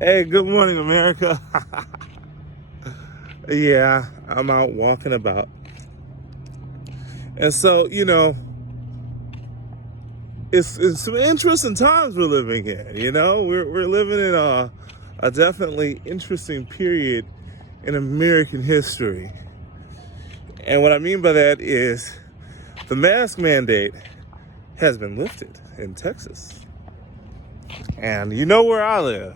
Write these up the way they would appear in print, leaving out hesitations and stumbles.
Hey, good morning, America. Yeah, I'm out walking about. And so, it's some interesting times we're living in. We're living in a definitely interesting period in American history. And what I mean by that is the mask mandate has been lifted in Texas. And you know where I live.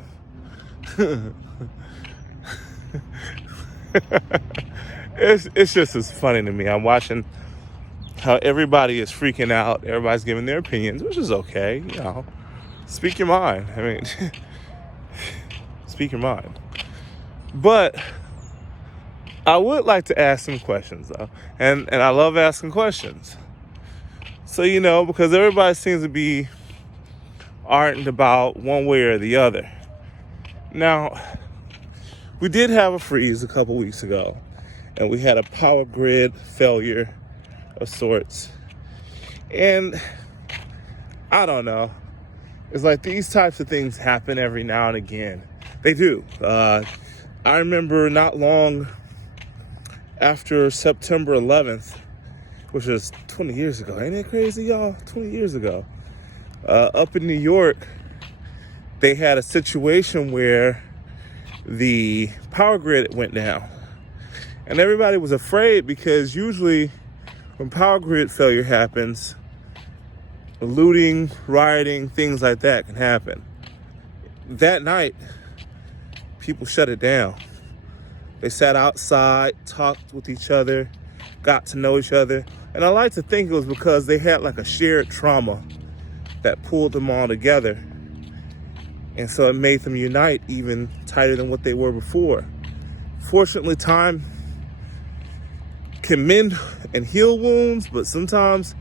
It's just as funny to me. I'm watching how everybody is freaking out. Everybody's giving their opinions, which is okay. Speak your mind. I mean, speak your mind. But I would like to ask some questions, though. And I love asking questions. So, because everybody seems to be ardent about one way or the other. Now, we did have a freeze a couple weeks ago, and we had a power grid failure of sorts. And I don't know. It's like these types of things happen every now and again. They do. I remember not long after September 11th, which was 20 years ago. Ain't it crazy, y'all? 20 years ago. Up in New York, they had a situation where the power grid went down. And everybody was afraid because usually when power grid failure happens, looting, rioting, things like that can happen. That night, people shut it down. They sat outside, talked with each other, got to know each other. And I like to think it was because they had like a shared trauma that pulled them all together. And so it made them unite even tighter than what they were before. Fortunately, time can mend and heal wounds, but sometimes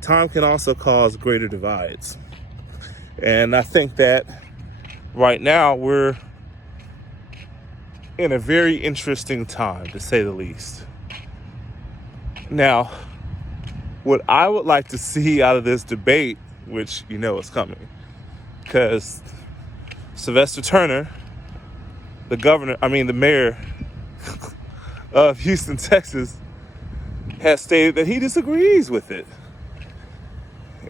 time can also cause greater divides. And I think that right now we're in a very interesting time, to say the least. Now, what I would like to see out of this debate, which is coming, because Sylvester Turner, the mayor of Houston, Texas, has stated that he disagrees with it.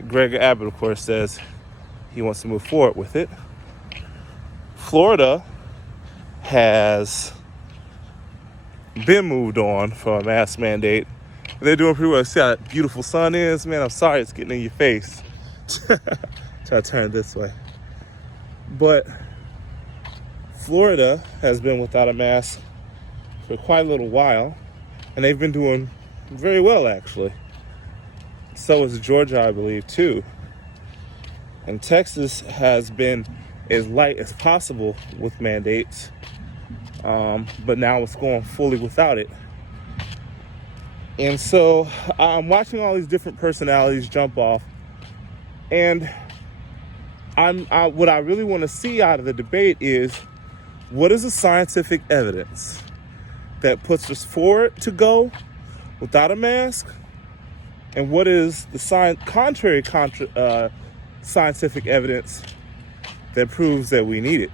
Greg Abbott, of course, says he wants to move forward with it. Florida has been moved on from a mask mandate. They're doing pretty well. See how that beautiful sun is? Man, I'm sorry it's getting in your face. Try to turn this way. But Florida has been without a mask for quite a little while, and they've been doing very well, actually. So is Georgia, I believe, too. And Texas has been as light as possible with mandates, but now it's going fully without it. And so I'm watching all these different personalities jump off, and what I really want to see out of the debate is, what is the scientific evidence that puts us forward to go without a mask, and what is the contrary scientific evidence that proves that we need it?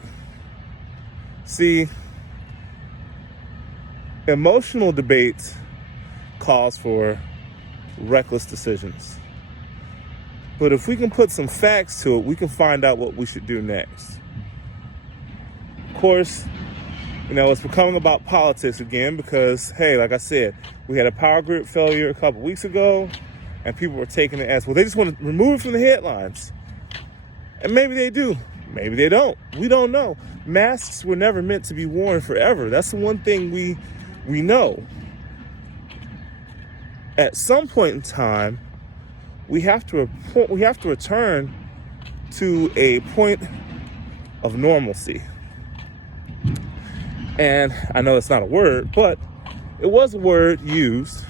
See, emotional debates calls for reckless decisions. But if we can put some facts to it, we can find out what we should do next. Of course, it's becoming about politics again because, hey, like I said, we had a power grid failure a couple weeks ago, and people were taking it as, well, they just want to remove it from the headlines. And maybe they do. Maybe they don't. We don't know. Masks were never meant to be worn forever. That's the one thing we know. At some point in time, we have to return to a point of normalcy. And I know it's not a word, but it was a word used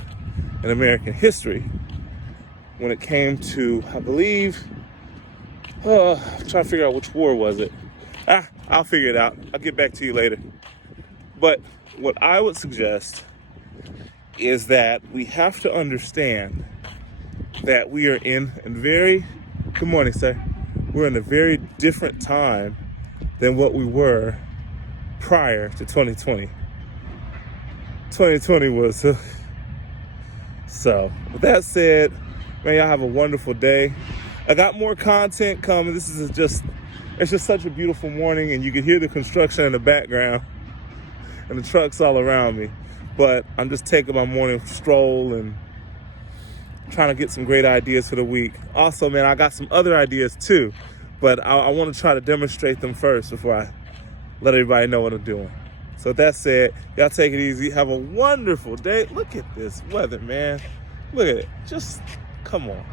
in American history when it came to, I believe, I'm trying to figure out which war was it. I'll figure it out. I'll get back to you later. But what I would suggest is that we have to understand that we are in a very, good morning, sir. We're in a very different time than what we were prior to 2020. 2020 was... So, with that said, man, y'all have a wonderful day. I got more content coming. It's just such a beautiful morning, and you can hear the construction in the background and the trucks all around me. But I'm just taking my morning stroll and trying to get some great ideas for the week. Also, man, I got some other ideas too, but I want to try to demonstrate them first before I let everybody know what I'm doing. So with that said, y'all take it easy. Have a wonderful day. Look at this weather, man. Look at it. Just, come on.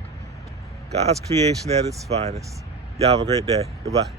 God's creation at its finest. Y'all have a great day. Goodbye.